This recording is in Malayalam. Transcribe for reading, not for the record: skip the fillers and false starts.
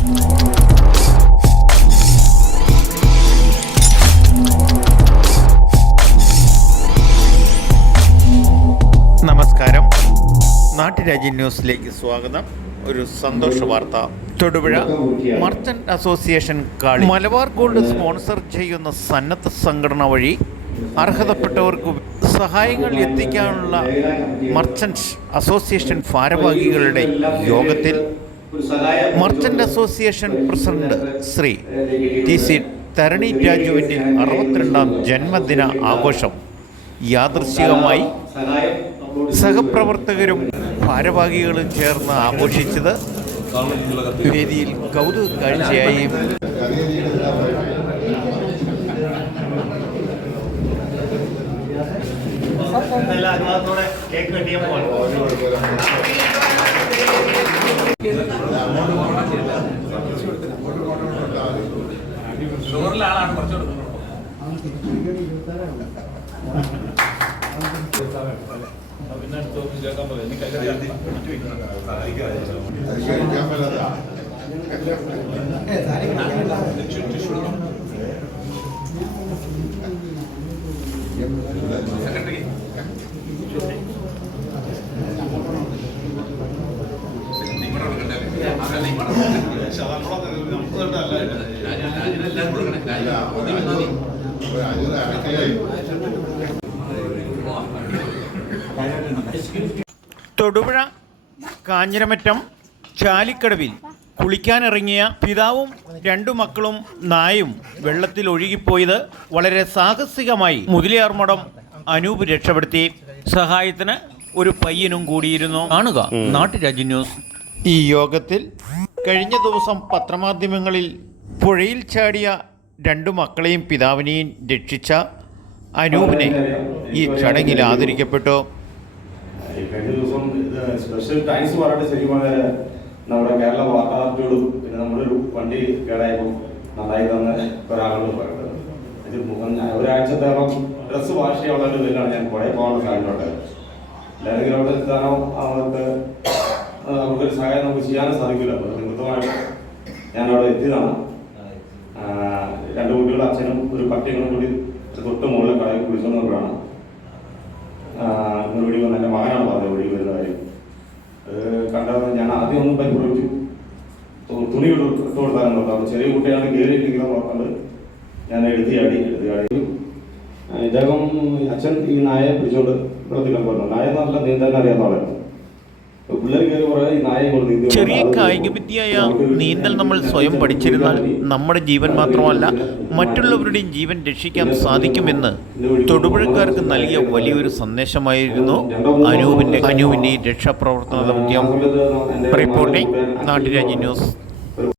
നമസ്കാരം, നാട്ടുരാജ്യ ന്യൂസിലേക്ക് സ്വാഗതം. ഒരു സന്തോഷ വാർത്ത. തൊടുപുഴ മർച്ചന്റ് അസോസിയേഷൻ കാളി മലബാർ ഗോൾഡ് സ്പോൺസർ ചെയ്യുന്ന സന്നദ്ധ സംഘടന വഴി അർഹതപ്പെട്ടവർക്ക് സഹായങ്ങൾ എത്തിക്കാനുള്ള മർച്ചന്റ് അസോസിയേഷൻ ഭാരവാഹികളുടെ യോഗത്തിൽ merchant association president Shri TC തരണി രാജുവിൻ്റെ 62ാം ജന്മദിന ആഘോഷം യാദൃശ്ചികമായി സഹപ്രവർത്തകരും ഭാരവാഹികളും ചേർന്ന് ആഘോഷിച്ചത് വേദിയിൽ കൗതുക കാഴ്ചയായി. ഷുഗറിലാണ് കുറച്ച് തൊടുപുഴ കാഞ്ഞിരമറ്റം ചാലിക്കടവിൽ കുളിക്കാനിറങ്ങിയ പിതാവും 2 മക്കളും നായും വെള്ളത്തിൽ ഒഴുകിപ്പോയത് വളരെ സാഹസികമായി മുതലിയാർമഠം അനൂപ് രക്ഷപ്പെടുത്തി. സഹായത്തിന് ഒരു പയ്യനും കൂടിയിരുന്നു. കാണുക നാട്ടുരാജ്യ ന്യൂസ്. ഈ യോഗത്തിൽ കഴിഞ്ഞ ദിവസം പത്രമാധ്യമങ്ങളിൽ പുഴയിൽ ചാടിയ 2 മക്കളെയും പിതാവിനെയും രക്ഷിച്ച അനൂപിനെ ഈ ചടങ്ങിൽ ആദരിക്കപ്പെട്ടു. കഴിഞ്ഞ ദിവസം സ്പെഷ്യൽ താങ്ക്സ് പറഞ്ഞിട്ട് ശരിക്കും നമ്മുടെ കേരള വാർത്താർത്ഥിയോടും പിന്നെ നമ്മുടെ ഒരു വണ്ടി കേടായപ്പോൾ നന്നായി തന്ന ഒരാളോട് പറയുന്നത് ഒരാഴ്ചത്തോളം ഡ്രസ്സ് വാഷ് ചെയ്യാനുള്ള പേരിലാണ് ഞാൻ പുഴയിൽ പോകാനുള്ള സാധ്യതയുണ്ട്. അല്ലെങ്കിൽ അവിടെ എത്താനോ അവർക്കൊരു സഹായം നമുക്ക് ചെയ്യാനും സാധിക്കില്ല. നിമിത്തമായിട്ട് ഞാൻ അവിടെ എത്തിയതാണ്. 2 കുട്ടികളും അച്ഛനും ഒരു പട്ടികളും കൂടി തൊട്ട് മുകളിൽ കടയിൽ കുളിച്ചുകൊണ്ടവരാണ്. ഇന്ന് വെടി വന്ന എൻ്റെ മകനാണ് പറഞ്ഞത് വെടി വരുന്ന കാര്യം. കണ്ടത് ഞാൻ ആദ്യം ഒന്നും പരിപ്രവിച്ചു തുണി ഇട്ട് കൊടുത്താലും നോക്കാം. ചെറിയ കുട്ടിയാണ് കയറിയിരിക്കുന്നത് നോക്കുന്നത്. ഞാൻ എടുത്ത് ചാടി ഇദ്ദേഹം അച്ഛൻ ഈ നായയെ പിടിച്ചുകൊണ്ട് വെള്ളത്തിലും പറഞ്ഞു. നായ നല്ല നീന്താൻ അറിയാത്ത ആളായിരുന്നു. ചെറിയ കായിക വിദ്യയായ നീന്തൽ നമ്മൾ സ്വയം പഠിച്ചിരുന്നാൽ നമ്മുടെ ജീവൻ മാത്രമല്ല മറ്റുള്ളവരുടെയും ജീവൻ രക്ഷിക്കാൻ സാധിക്കുമെന്ന് തൊടുപുഴക്കാർക്ക് നൽകിയ വലിയൊരു സന്ദേശമായിരുന്നു അനൂപിൻ്റെ രക്ഷാപ്രവർത്തന ദൗത്യം. റിപ്പോർട്ടിംഗ് നാട്ടുരാജ്യ ന്യൂസ്.